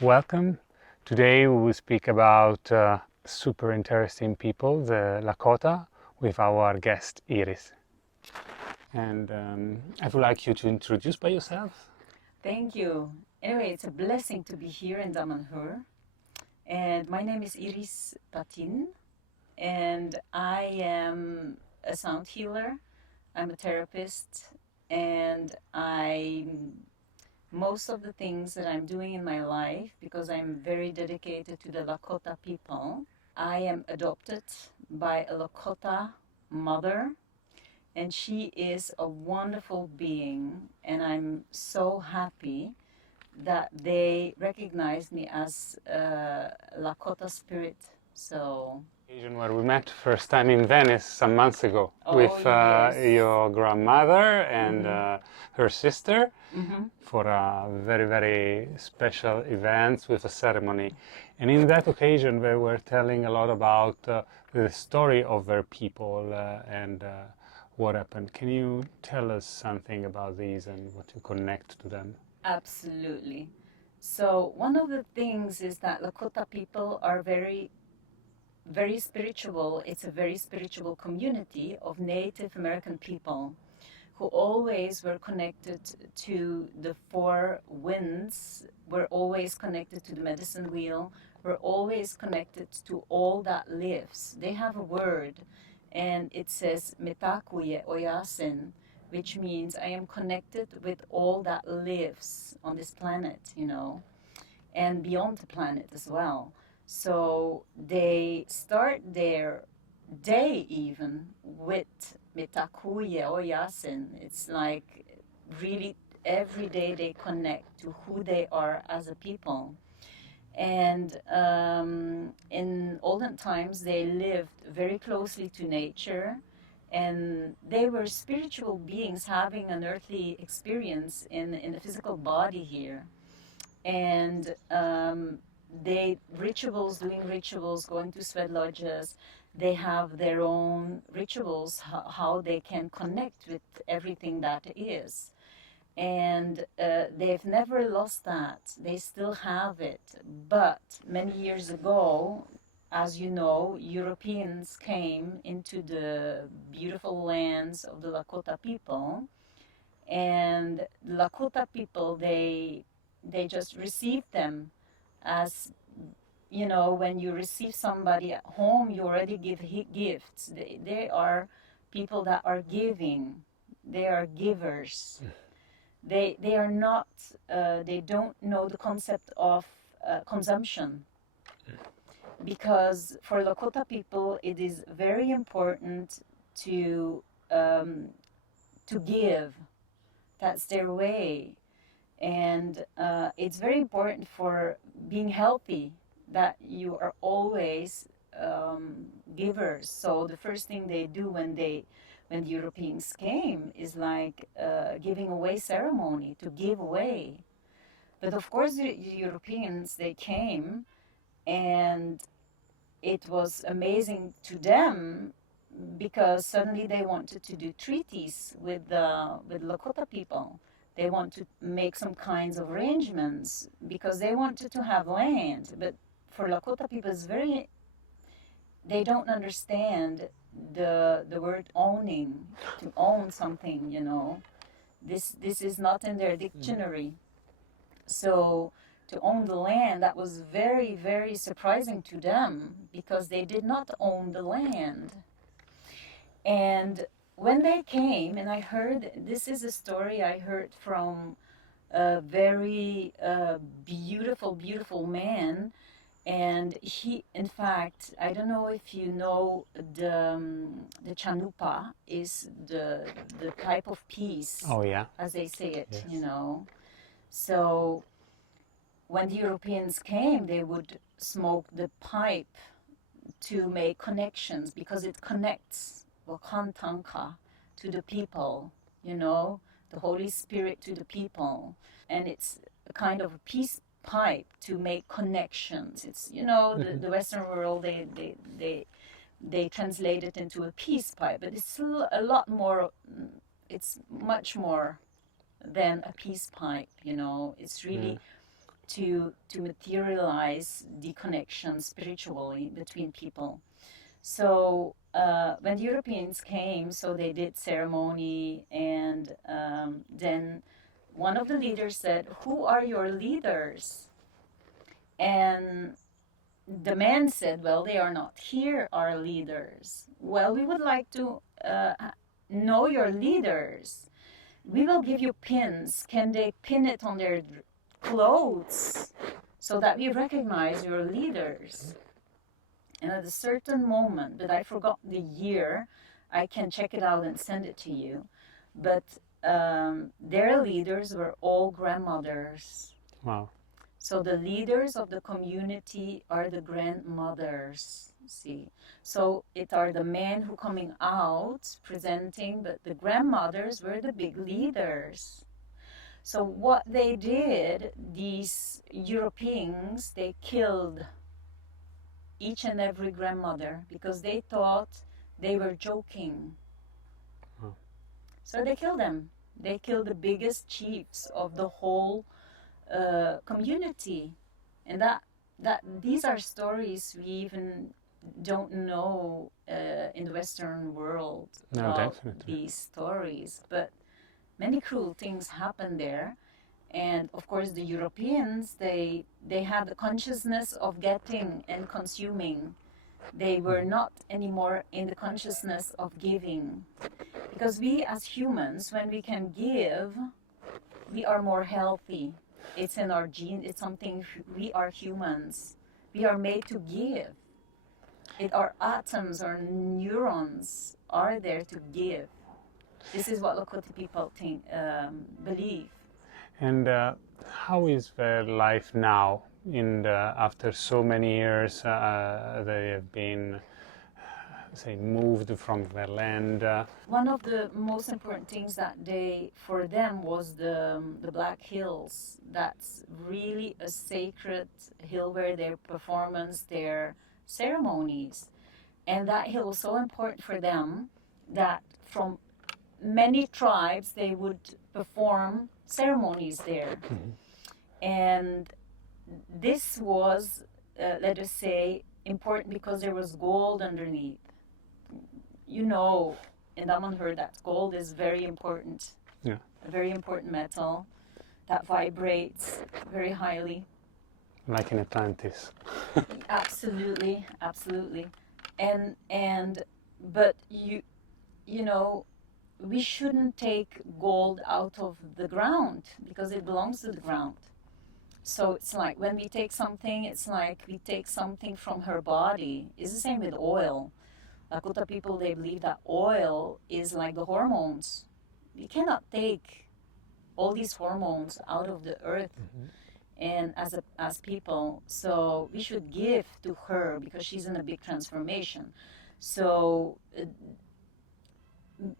Welcome. Today we will speak about super interesting people, the Lakota, with our guest Iris. And I would like you to introduce by yourself. Thank you. Anyway, it's a blessing to be here in Damanhur. And my name is Iris Pattyn, and I am a sound healer. I'm a therapist, and most of the things that I'm doing in my life, because I'm very dedicated to the Lakota people, I am adopted by a Lakota mother, and she is a wonderful being, and I'm so happy that they recognized me as Lakota spirit. So Occasion where we met first time in Venice some months ago with yes. your grandmother and her sister Mm-hmm. for a very, very special event with a ceremony. And in that occasion, they were telling a lot about the story of their people and what happened. Can you tell us something about these and what you connect to them? Absolutely. So one of the things is that Lakota people are very, very spiritual. It's a very spiritual community of Native American people who always were connected to the four winds, were always connected to the medicine wheel, were always connected to all that lives. They have a word, and it says metakuye oyasin, which means I am connected with all that lives on this planet, and beyond the planet as well. So they start their day even with mitakuye or yasin. It's like really every day they connect to who they are as a people. And in olden times, they lived very closely to nature, and they were spiritual beings having an earthly experience in the physical body here. And doing rituals, going to sweat lodges. They have their own rituals, how they can connect with everything that is. And they've never lost that. They still have it. But many years ago, as you know, Europeans came into the beautiful lands of the Lakota people. And Lakota people, they just received them as, when you receive somebody at home, you already give gifts. They are people that are giving. They are givers. They are not, they don't know the concept of consumption. Because for Lakota people, it is very important to give. That's their way. And it's very important for being healthy that you are always givers. So the first thing they do when the Europeans came is like giving away ceremony, to give away. But of course the Europeans, they came, and it was amazing to them because suddenly they wanted to do treaties with Lakota people. They want to make some kinds of arrangements because they wanted to have land. But for Lakota people, they don't understand the word owning, to own something. This is not in their dictionary. So to own the land, that was very, very surprising to them because they did not own the land. And when they came, and I heard, this is a story I heard from a very beautiful, beautiful man. And he, in fact, I don't know if you know, the chanupa is the type of peace, Oh, yeah. as they say it, Yes. So when the Europeans came, they would smoke the pipe to make connections because it connects Wakantanka to the people, the Holy Spirit to the people. And it's a kind of a peace pipe to make connections. It's, the Western world, they translate it into a peace pipe, but it's still a lot more, it's much more than a peace pipe, It's really to materialize the connection spiritually between people. So when the Europeans came, so they did ceremony, and then one of the leaders said, "Who are your leaders?" And the man said, "Well, they are not here, our leaders." "Well, we would like to know your leaders. We will give you pins. Can they pin it on their clothes so that we recognize your leaders?" And at a certain moment, but I forgot the year, I can check it out and send it to you, but their leaders were all grandmothers. Wow. So the leaders of the community are the grandmothers, see. So it are the men who coming out presenting, but the grandmothers were the big leaders. So what they did, these Europeans, they killed each and every grandmother because they thought they were joking. Oh. So they killed them. They killed the biggest chiefs of the whole community, and that these are stories we even don't know in the Western world about these stories. But many cruel things happen there, and of course the Europeans they had the consciousness of getting and consuming. They were not anymore in the consciousness of giving, because we as humans, when we can give, we are more healthy. It's in our gene. It's something we are humans. We are made to give. Our atoms, our neurons are there to give. This is what Lakota people believe. And how is their life now? After so many years, they have been, say, moved from their land. One of the most important things that for them was the Black Hills. That's really a sacred hill where their performance, their ceremonies. And that hill was so important for them that from many tribes they would perform ceremonies there. Mm-hmm. And this was, let us say, important because there was gold underneath. You know, in Damanhur, that gold is very important. Yeah. A very important metal that vibrates very highly. Like in Atlantis. Absolutely, absolutely. But you know, we shouldn't take gold out of the ground because it belongs to the ground. So it's like when we take something, it's like we take something from her body. It's the same with oil. Lakota people, they believe that oil is like the hormones. We cannot take all these hormones out of the earth. Mm-hmm. And as people, so we should give to her because she's in a big transformation. So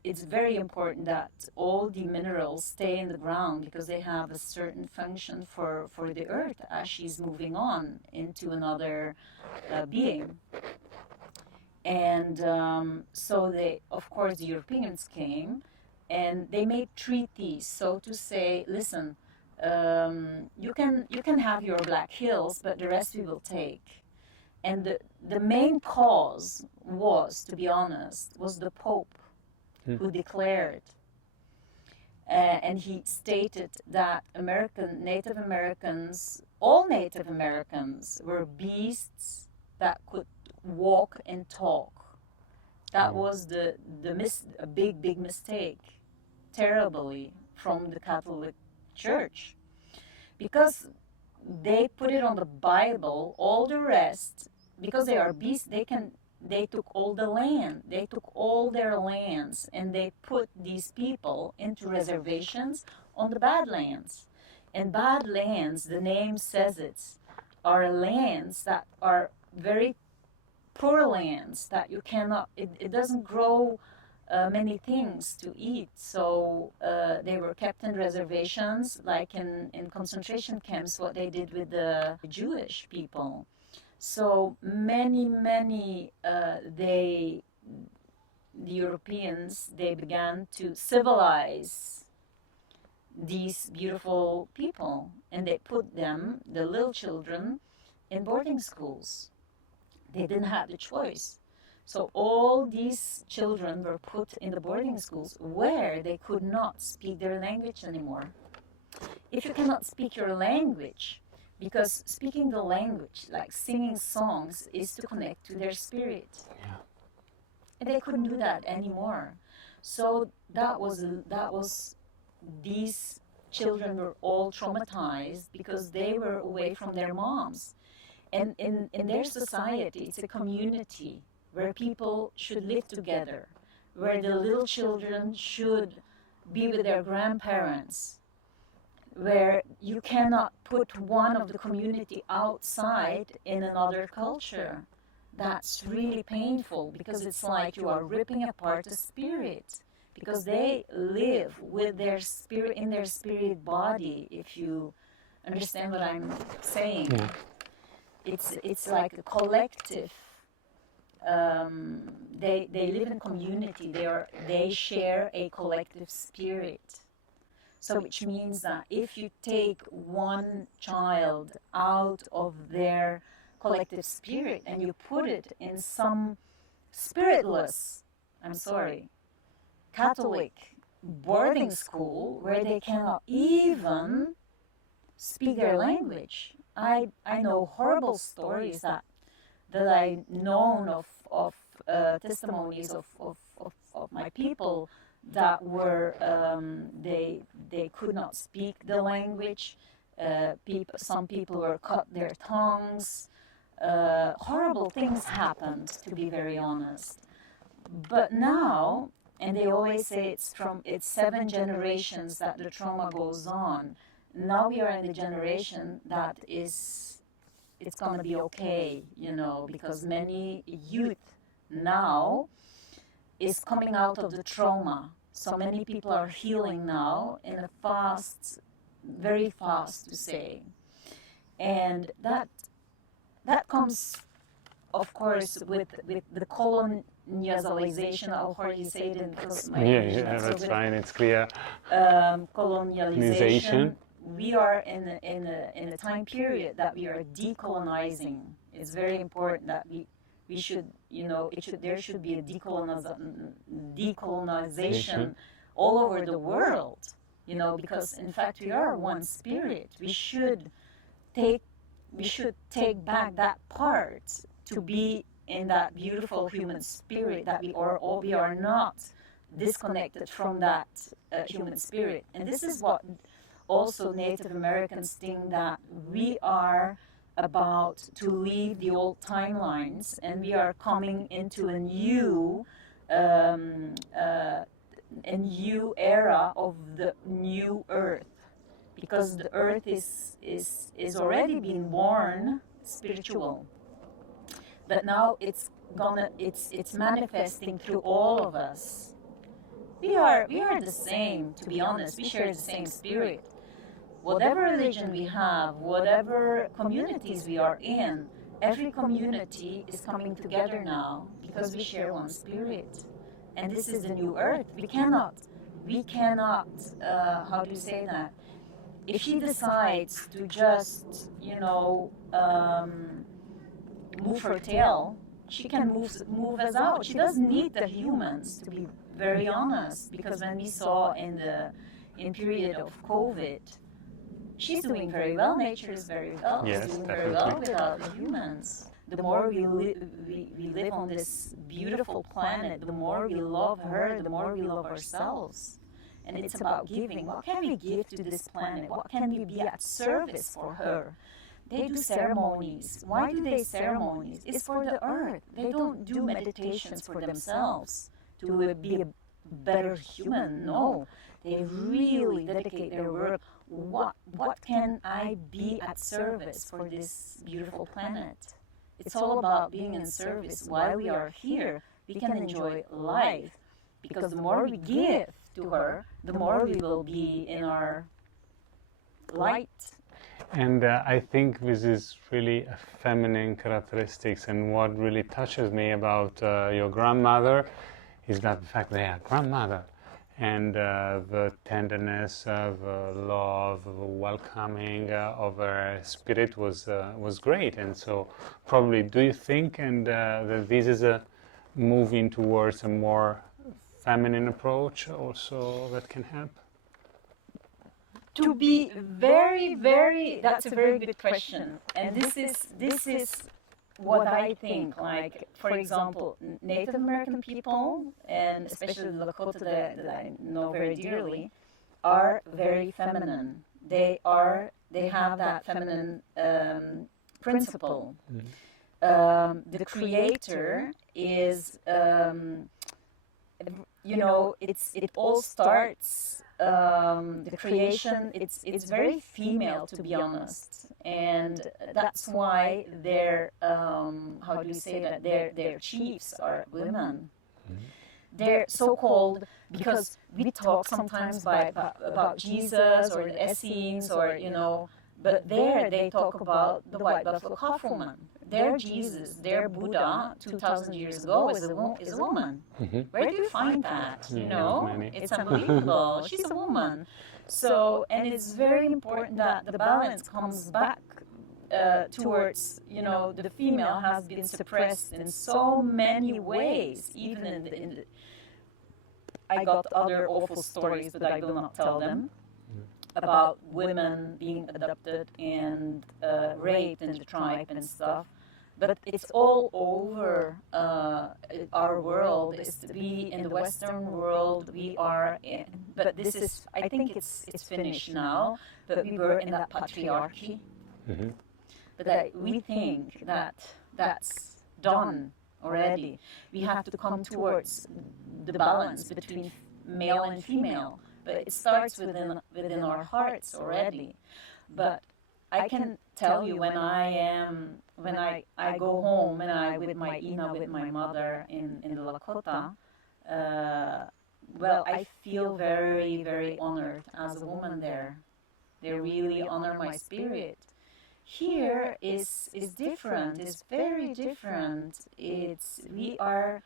it's very important that all the minerals stay in the ground because they have a certain function for the earth as she's moving on into another being. And so of course, the Europeans came and they made treaties, so to say, listen, you can have your Black Hills, but the rest we will take. And the main cause was, to be honest, was the Pope who declared, and he stated that Native Americans, all Native Americans were beasts that could walk and talk. That was a big mistake, terribly, from the Catholic Church, because they put it on the Bible. All the rest, because they are beasts, they took all the land. They took all their lands, and they put these people into reservations on the Badlands. And Badlands, the name says it, are lands that are very poor lands that you cannot, it doesn't grow many things to eat. So they were kept in reservations, like in concentration camps, what they did with the Jewish people. So many, the Europeans, they began to civilize these beautiful people, and they put them, the little children, in boarding schools. They didn't have the choice. So all these children were put in the boarding schools where they could not speak their language anymore. If you cannot speak your language, because speaking the language, like singing songs, is to connect to their spirit. Yeah. And they couldn't do that anymore. So that was these children were all traumatized because they were away from their moms. And in their society, it's a community where people should live together, where the little children should be with their grandparents, where you cannot put one of the community outside in another culture. That's really painful, because it's like you are ripping apart the spirit, because they live with their spirit in their spirit body, if you understand what I'm saying. Yeah. It's like a collective. They live in community. They share a collective spirit. So which means that if you take one child out of their collective spirit and you put it in some spiritless, Catholic boarding school where they cannot even speak their language. I know horrible stories that I known of testimonies of my people that were they could not speak the language. Some people were cut their tongues. Horrible things happened, to be very honest. But now, and they always say it's 7 generations that the trauma goes on. Now we are in the generation that it's going to be okay, because many youth now is coming out of the trauma. So many people are healing now in a very fast to say. And that comes, of course, with the colonialization, or how you say it, because my English is not so that's good. fine, it's clear. Colonialization. We are in a time period that we are decolonizing. It's very important that we should, there should be a decolonization all over the world, because in fact we are one spirit. We should take back that part to be in that beautiful human spirit, that we are not disconnected from that human spirit. And this is what also Native Americans think, that we are about to leave the old timelines and we are coming into a new era of the new earth, because the earth is already being born spiritual, but now it's manifesting through all of us. We are the same, to be honest. We share the same spirit. Whatever religion we have, whatever communities we are in, every community is coming together now because we share one spirit. And this is the new earth. We cannot, how do you say that? If she decides to just, move her tail, she can move us out. She doesn't need the humans, to be very honest, because when we saw in period of COVID, she's doing very well. Nature is very well. Yes, doing definitely. very well without the humans. The more we live on this beautiful planet, the more we love her, the more we love ourselves. And it's about giving. What can we give to this planet? What can we be at service for her? They do ceremonies. Why do they ceremonies? It's for the earth. They don't do meditations for themselves to be a better human. No, they really dedicate their work. What can I be at service for this beautiful planet? It's all about being in service. While we are here, we can enjoy life, because the more we give to her, the more we will be in our light. And I think this is really a feminine characteristics, and what really touches me about your grandmother is that the fact they are grandmother, and the tenderness, the love, the welcoming of her spirit was great. And so, probably, do you think that this is a moving towards a more feminine approach also that can help? To be very, very, that's a very good question. And this is what I think. Like, for example, Native American people, and especially the Lakota that I know very dearly, are very feminine. They have that feminine principle. The creator is, it all starts. The creation, it's very female, to be honest, and that's why their how do you say that, their chiefs are women. They're so-called, because we talk sometimes about Jesus or the Essenes, or but there they talk about the white buffalo calf woman. Their Jesus, their Buddha, 2,000 years ago is a woman. Where do you find that? It's unbelievable. She's a woman. So, and it's very important that the balance comes back towards, the female has been suppressed in so many ways, even in the I got other awful stories, but I will not tell them, about women being adopted and raped in the tribe and stuff. But it's all over our world. We in the Western world, we are in, but this is, I think it's finished now, but we were in that patriarchy. But we think that that's done already. We have to come towards the balance between male and female, but it starts within our hearts already. But I can tell you, when I go home and I with my mother in the Lakota, well, I feel very, very honored as a woman there. They really honor my spirit. Here is different. It's very different. We are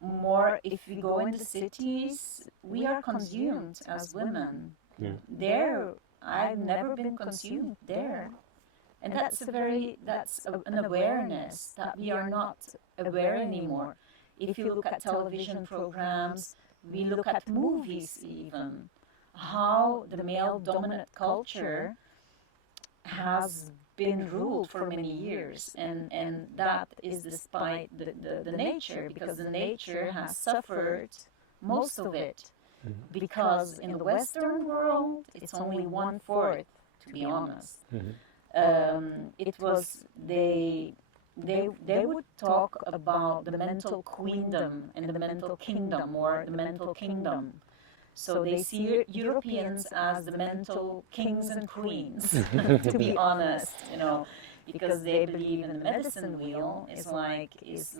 more, if we go in the cities, we are consumed as women. Yeah. There, I've never been consumed there. And that's an awareness that we are not aware anymore. If you look at television programs, we look at movies even, how the male dominant culture has been ruled for many years, and that is despite the nature, because the nature has suffered most of it. Because in the Western world, it's only 1/4, to be honest. It was they would talk about the mental queendom and the mental kingdom, or the mental kingdom. So they see Europeans as the mental kings and queens, to be honest, because they believe in the medicine wheel is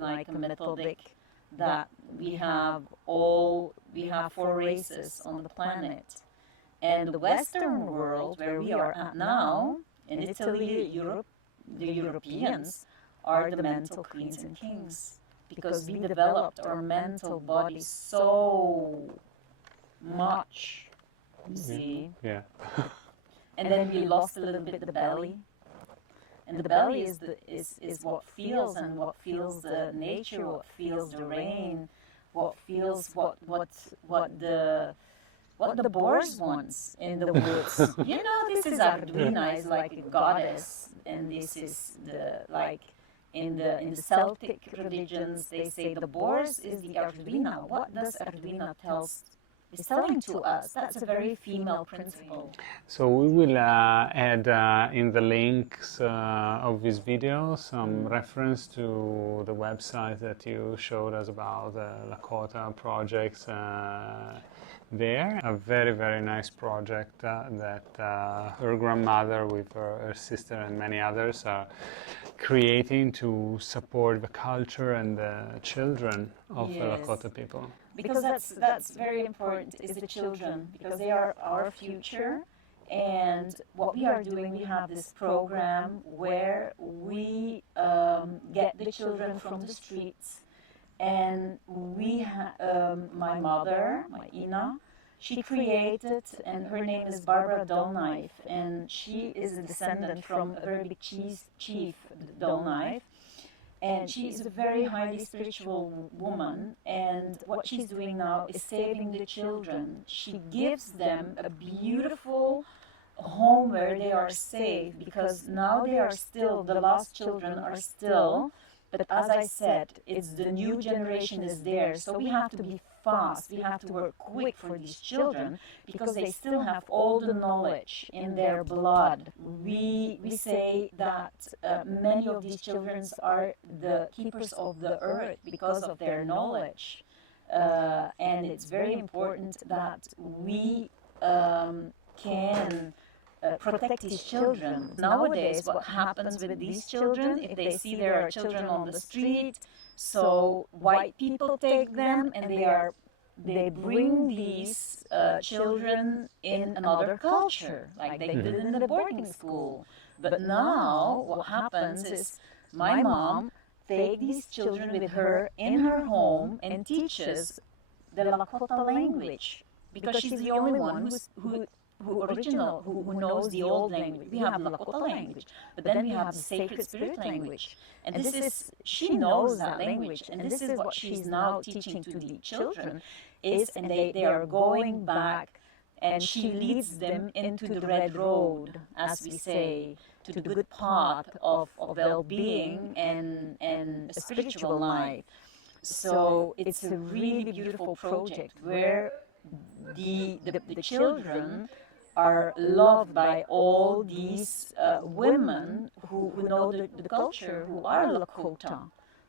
like a methodic that we have 4 races on the planet. And the Western world, where we are at now, in Italy, Europe, the Europeans are the mental queens and kings, because we developed our mental body so much, you see. Yeah. And then we lost a little bit the belly. And the belly is what feels, and what feels the nature, what feels the rain, what feels what the boars wants in the woods. This is Arduina, is like a goddess, and this is in the Celtic religions, they say the boars is the Arduina. What does Arduina is telling to us? That's a very female principle. So we will add in the links of this video some reference to the website that you showed us about the Lakota projects there. A very, very nice project that her grandmother with her sister and many others are creating to support the culture and the children of the Lakota people. Because that's very important, is the children, because they are our future. And what we are doing, we have this program where we get the children from the streets And my mother, my Ina, she created, and her name is Barbara Dullknife, and she is a descendant from a very big chief, Dullknife. And she is a very highly spiritual woman, and what she's doing now is saving the children. She gives them a beautiful home where they are safe, because now they are still, the lost children are still, but as I said, it's the new generation is there, so we have to be fast, we have to work quick for these children, because they still have all the knowledge in their blood. We say that many of these children are the keepers of the earth because of their knowledge, and it's very important that we can protect these children. Nowadays, what happens with these children, if they see there are children on the street, so white people take them and they bring these children in another culture, like they did in the boarding school. But now, what happens is my mom takes these children with her in her home and teaches the Lakota language, because she's the only one who knows the old language. We have the Lakota language, but then we have the sacred spirit language. And she knows that language, and this is what she's now teaching to the children, and they are going back, and she leads them into the red road, as we say, to the good path of well-being and a spiritual life. So it's a really beautiful project where the children are loved by all these women who know the culture, who are Lakota.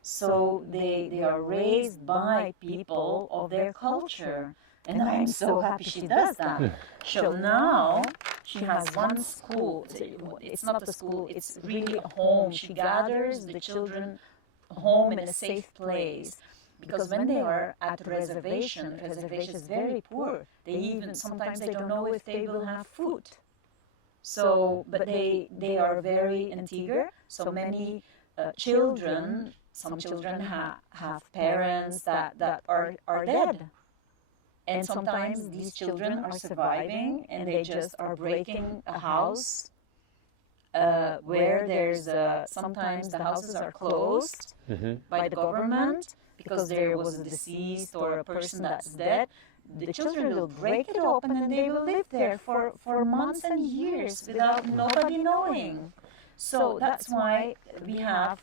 So they are raised by people of their culture. And I'm so happy she does that. So now she has one school. It's not a school, it's really a home. She gathers the children home in a safe place. Because when they are at the reservation is very poor. Sometimes they don't know if they will have food. So, but they are very integer. So many children, some children have parents that are dead. And sometimes these children are surviving, and they just are breaking a house where there's sometimes the houses are closed by the government, because there was a deceased or a person that's dead. The children will break it open, and they will live there for months and years without nobody knowing. So that's why we have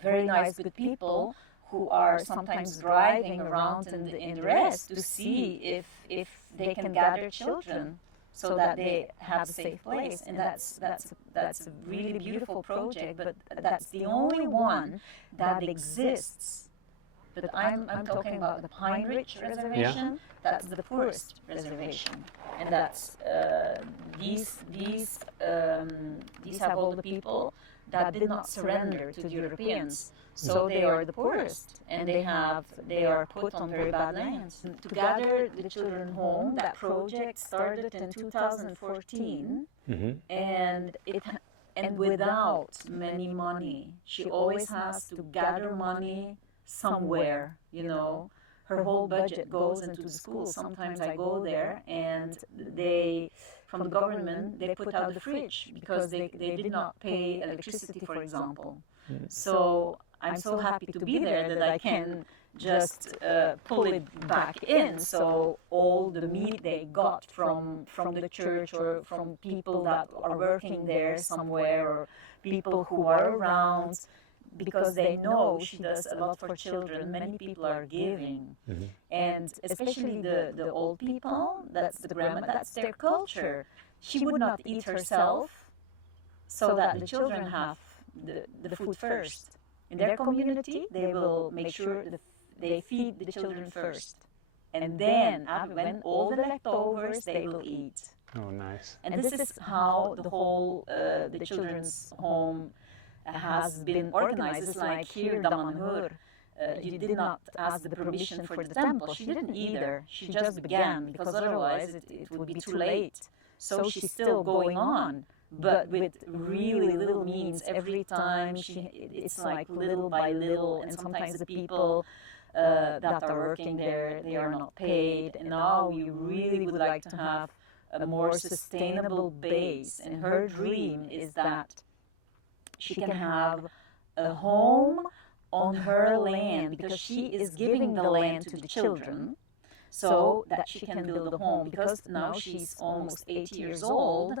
very nice, good people who are sometimes driving around in the rest to see if they can gather children, so that they have a safe place. And that's a really beautiful project, but that's the only one that exists. But I'm talking about the Pine Ridge Reservation. Yeah. That's the poorest reservation, and that's these have all the people that did not surrender to the Europeans. So they are the poorest, and they are put on very bad lands. To gather the children home, that project started in 2014, and without many money. She always has to gather money somewhere, you know. Her whole budget goes into the school. Sometimes I go there, and from the government, they put out the fridge because they did not pay electricity, for example. So I'm so happy to be there that I can just pull it back in. So all the meat they got from the church, or from people that are working there somewhere, or people who are around, because they know she does a lot for children. Many people are giving. And especially the old people, that's the grandma, that's their culture. She would not eat herself, so that the children have the food first. In their community, they will make sure they feed the children first. And then, when all the leftovers, they will eat. Oh, nice. And this is how the whole the children's home has been organized. It's like here, Damanhur, you did not ask the permission for the temple. She didn't either. She just began, because otherwise it would be too late. So she's still going on. but with really little means. Every time it's like little by little, and sometimes the people that are working there, they are not paid. And now we really would like to have a more sustainable base. And her dream is that she can have a home on her land, because she is giving the land to the children so that she can build a home, because now she's almost 80 years old,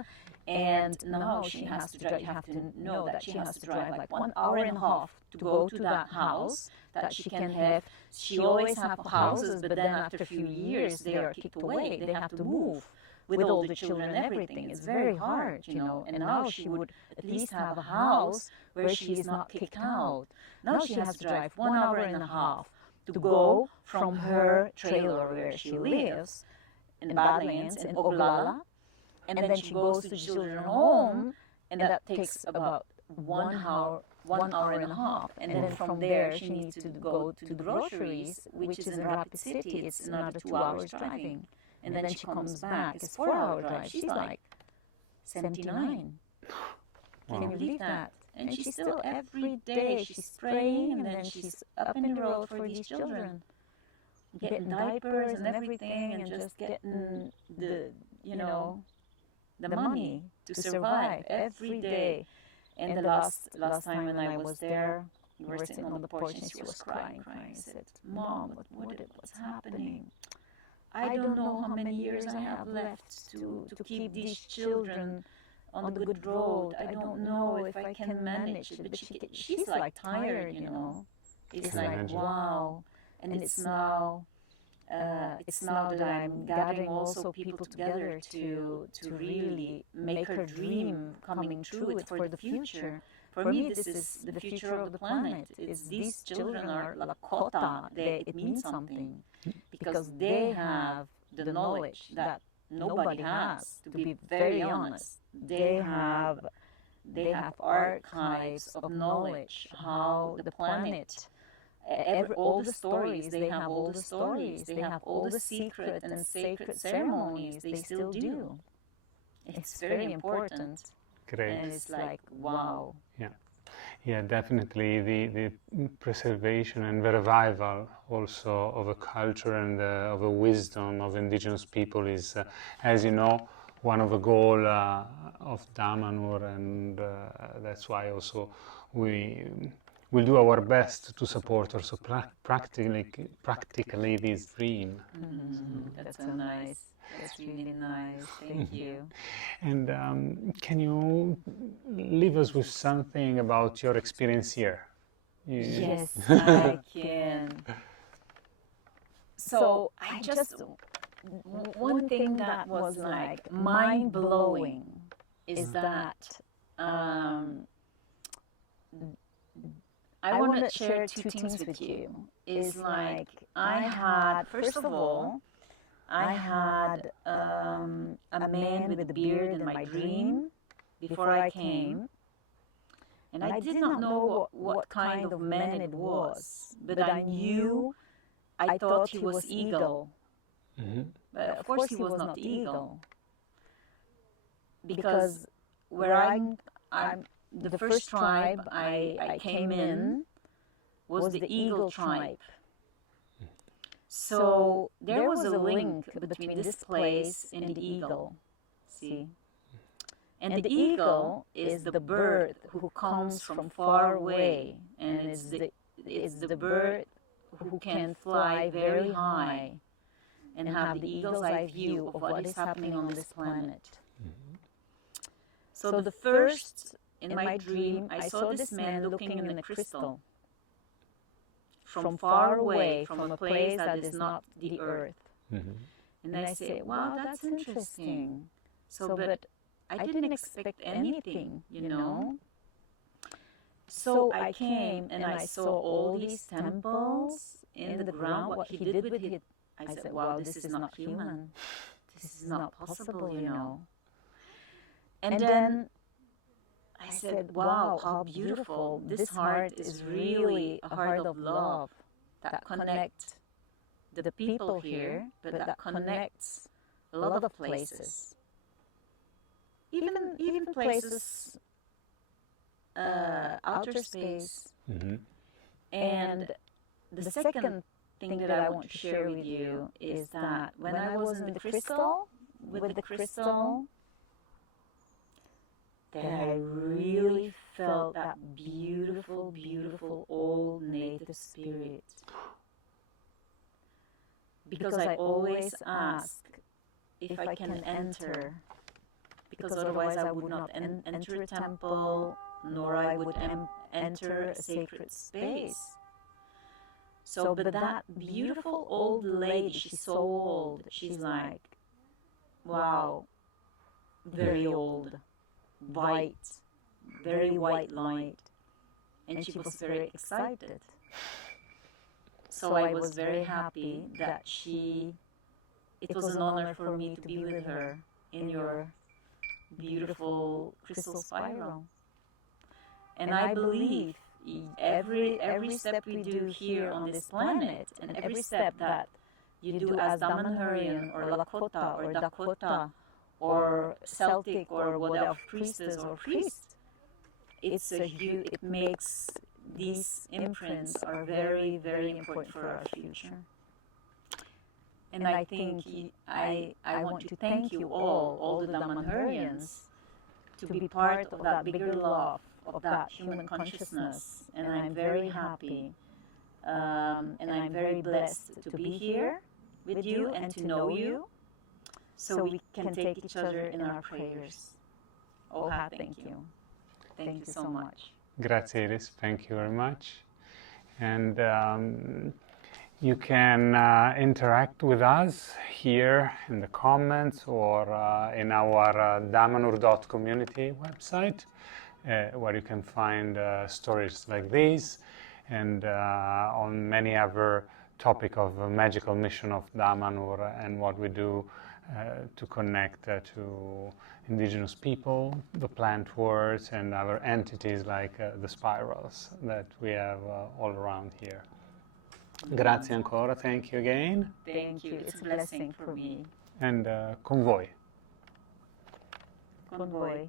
and now she has to drive. You have to know that she has to drive like 1 hour and a half to go to that house that she can have. She always have houses, but then after a few years they are kicked away. They have to move with all the children and everything. It's very hard, you know. And now she would at least have a house where she is not kicked out. Now she has to drive 1 hour and a half to go from her trailer where she lives in Badlands in Oglala, and then she goes to the children's home, and that takes about 1 hour and a half. And then from there she needs to go to the groceries, which is in Rapid City. It's another 2 hours driving. And then she comes back. It's 4 hour drive. She's like 79. Wow. Can you believe that? And she's still every day, she's praying, and then she's up in the road for these children, getting diapers and everything, and just getting the, you know, the money to survive every day. And the last time when I was there, we were sitting on the porch, and she was crying. I said, "Mom, what's happening? I don't know how many years I have left to keep these children on the good road. I don't know if I can manage it." But she's like tired, you know. It's like, wow. And it's now that I'm gathering also people together to really make her dream coming true. It's for the future. For me, this is the future of the planet. These children are Lakota. It means something, because they have the knowledge that nobody has. To be very honest, they have archives of knowledge, how the planet, all the stories. They have all the stories. They have all the secret and sacred ceremonies. They still do. It's very important. Great. And it's like, wow. Yeah, definitely the preservation and the revival also of a culture and of a wisdom of indigenous people is, as you know, one of the goals of Damanhur, and that's why also we will do our best to support also practically this dream. Mm-hmm. That's so nice. That's really nice. Thank you. And can you leave us with something about your experience here? Yes, I can. So I just, one thing that was like mind-blowing is that I want to share two things with you. Is like, I had, first of all, I had a man with a beard in my dream before I came. And I did not know what kind of man it was, but I thought he was eagle. Mm-hmm. But of course he was not eagle. Because where I'm the first tribe I came in was the eagle tribe. So there was a link between this place and the eagle, see? And the eagle is the bird who comes from far away, and it's the bird who can fly very high and have the eagle's eye view of what is happening on this planet. Mm-hmm. So the first, in my dream, I saw this man looking in a crystal from far away, from a place that is not the earth. Mm-hmm. And I say, wow, that's interesting. So, but I didn't expect anything, you know. So I came and I saw all these temples in the ground, what he did with it. I said, wow, this is not human. This is not possible, you know. And then I said, wow, how beautiful. This heart is really a heart of love that connects the people here, but that connects a lot of places. even places, outer space. Mm-hmm. And the second thing that I want to share with you is that when I was in the crystal, with the crystal, that I really felt that beautiful, beautiful old native spirit. Because I always ask if I can enter, because otherwise I would not enter a temple, nor I would enter a sacred space. So, but that beautiful old lady, she's so old, she's like, wow, very old, white, very white light. And she was very excited. So I was very happy that it was an honor for me to be with her in your beautiful crystal spiral. And I believe every step we do here on this planet, and every step that you do as Damanhurian or Lakota or Dakota or Celtic or whatever priestess or priest, it makes these imprints are very, very important for our future. And I think I want to thank you all the Damanhurians, to be part of that bigger love of that human consciousness. And I'm very happy and I'm very blessed to be here with you and to know you, so we can take each other in our prayers. Oha, thank you. Thank you so much. Grazie, Iris. Thank you very much. And you can interact with us here in the comments or in our damanhur.community website, where you can find stories like these and on many other topic of magical mission of Damanhur and what we do to connect to indigenous people, the plant worlds, and other entities like the spirals that we have all around here. Grazie ancora, thank you again. Thank you, it's a blessing for me. And con voi. Con voi.